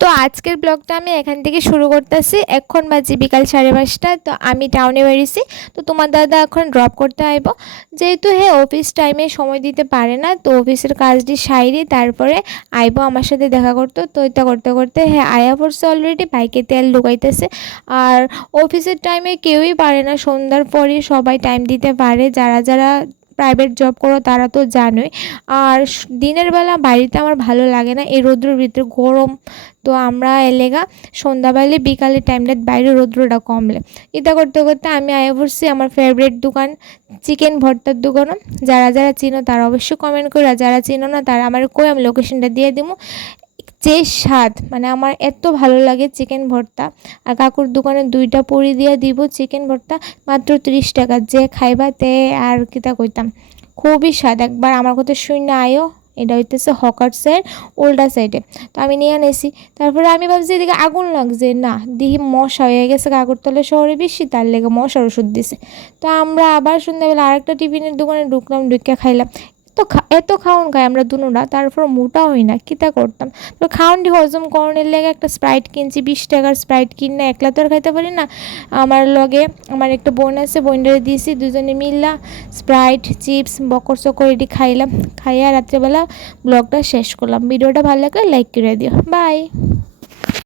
তো আজকের ব্লগটা আমি এখান থেকে শুরু করতেছি। এখন বাজে বিকাল 5:30। তো আমি টাউনে বেরিয়েছি। তো তোমার দাদা এখন ড্রপ করতে আইব, যেহেতু অফিস টাইমে সময় দিতে পারে না। তো অফিসের কাজটি সাইরে তারপরে আইব আমার সাথে দেখা করতো। তো এটা করতে করতে আয়া পড়ছে অলরেডি, বাইকে তেল ঢুকাইতেছে। আর অফিসের টাইমে কেউই পারে না, সন্ধ্যার পরে সবাই টাইম দিতে পারে, যারা যারা প্রাইভেট জব করো তারা তো জানোই। আর দিনের বেলা বাড়িতে আমার ভালো লাগে না, এই রৌদ্রের ভিতরে গরম। তো আমরা এলেগা সন্ধ্যাবেলা বিকালের টাইমটা বাইরে রৌদ্রটা কমলে এটা করতে করতে আমি আয়া পড়ছি আমার ফেভারিট দোকান, চিকেন ভর্তার দোকান। যারা যারা চিনো তারা অবশ্যই কমেন্ট করো, আর যারা চিনো না তারা আমার কই, আমি লোকেশনটা দিয়ে দিব। যে স্বাদ, মানে আমার এত ভালো লাগে চিকেন ভর্তা। আর কাকুর দোকানে 2টা পুরি দিয়ে দিব চিকেন ভর্তা, মাত্র 30 টাকা। যে খাইবা তে আর কিতা কইতাম, খুবই স্বাদ। একবার আমার কথা শুনে আয়ো। এটা হইতেছে হকার্সের উল্টা সাইডে। তো আমি নিয়ে আনেছি। তারপরে আমি ভাবছি এদিকে আগুন লাগছে, না দিহি মশা হয়ে গেছে কাকুরতলা শহরে বেশি, তার লেগে মশার ওষুধ দিছে। তো আমরা আবার সন্ধ্যাবেলা আরেকটা টিফিনের দোকানে ঢুকলাম, ঢুকে খাইলাম। এত খাওন খাই আমরা দুনুরা, তারপর মোটা হই না, কিতা করতাম। তো খাওনটি হজম করণের লেগে একটা স্প্রাইট কিনছি, 20 টাকার স্প্রাইট কিনে একলা তো আর খাইতে পারি না। আমার লগে আমার একটা বোন আছে, বোনটারে দিয়েছি, দুজনে মিললা স্প্রাইট চিপস বকর সকর এটি খাইলাম। খাইয়া রাত্রেবেলা ব্লগটা শেষ করলাম। ভিডিওটা ভালো লাগলে লাইক করে দিও। বাই।